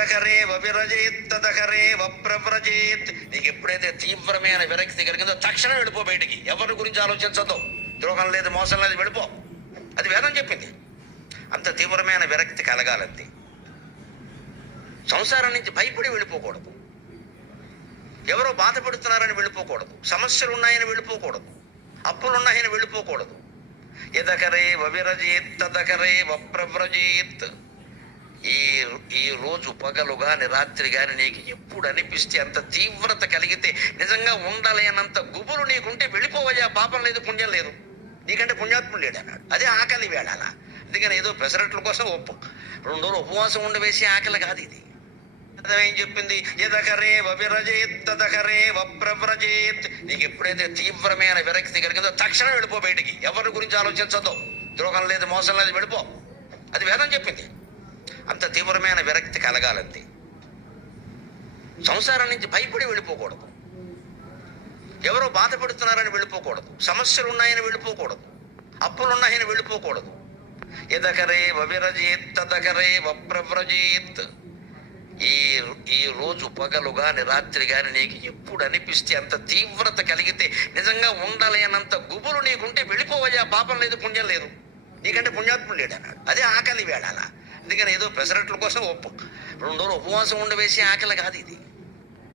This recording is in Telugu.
యదకరేవ విరజేత్ తదకరేవ ప్రవ్రజేత్. నీకు ఎప్పుడైతే తీవ్రమైన విరక్తి కలిగిందో తక్షణం వెళ్ళిపో బయటికి. ఎవరి గురించి ఆలోచించద్దు. ద్రోహం లేదు, మోసం లేదు, వెళ్ళిపో. అది వేదం చెప్పింది. అంత తీవ్రమైన విరక్తి కలగాలంతే. సంసారం నుంచి భయపడి వెళ్ళిపోకూడదు. ఎవరో బాధపడుతున్నారని వెళ్ళిపోకూడదు. సమస్యలు ఉన్నాయని వెళ్ళిపోకూడదు. అప్పులున్నాయని వెళ్ళిపోకూడదు. యదకరేవ విరజేత్ తదకరేవ ప్రవ్రజేత్. ఈ రోజు పగలు గాని రాత్రి గాని నీకు ఎప్పుడు అనిపిస్తే, అంత తీవ్రత కలిగితే, నిజంగా ఉండలేనంత గుబులు నీకుంటే వెళ్ళిపోవయ్యా. పాపం లేదు, పుణ్యం లేదు. నీకంటే పుణ్యాత్ముడు లేడు అన్నాడు. అదే ఆకలి వేళాల. అందుకని ఏదో పెసరట్ల కోసం 2 రోజులు ఉపవాసం ఉండవేసి ఆకలి కాదు ఇది. ఏం చెప్పింది? యదకరేవ విరజేత్ తదకరేవ ప్రవ్రజేత్. నీకు ఎప్పుడైతే తీవ్రమైన విరక్తి కలిగిందో తక్షణం వెళ్ళిపో బయటికి. ఎవరి గురించి ఆలోచించద్దు. ద్రోహం లేదు, మోసం లేదు, వెళ్ళిపో. అది వేదం చెప్పింది. అంత తీవ్రమైన విరక్తి కలగాలంతే. సంసారం నుంచి భయపడి వెళ్ళిపోకూడదు. ఎవరో బాధపడుతున్నారని వెళ్ళిపోకూడదు. సమస్యలు ఉన్నాయని వెళ్ళిపోకూడదు. అప్పులున్నాయని వెళ్ళిపోకూడదు. యదకరేవ విరజేత్ తదకరేవ ప్రవ్రజేత్. ఈ రోజు పగలు గాని రాత్రి గాని నీకు ఎప్పుడు అనిపిస్తే, అంత తీవ్రత కలిగితే, నిజంగా ఉండలేనంత గుబులు నీకుంటే వెళ్ళిపోవయ్యా. పాపం లేదు, పుణ్యం లేదు. నీకంటే పుణ్యాత్ముడు లేడు అన్నాడు. అదే ఆకలి వేళాల. అందుకని ఏదో పెసరట్ల కోసం 2 రోజులు ఉపవాసం ఉండవేసి ఆకలి కాదు ఇది.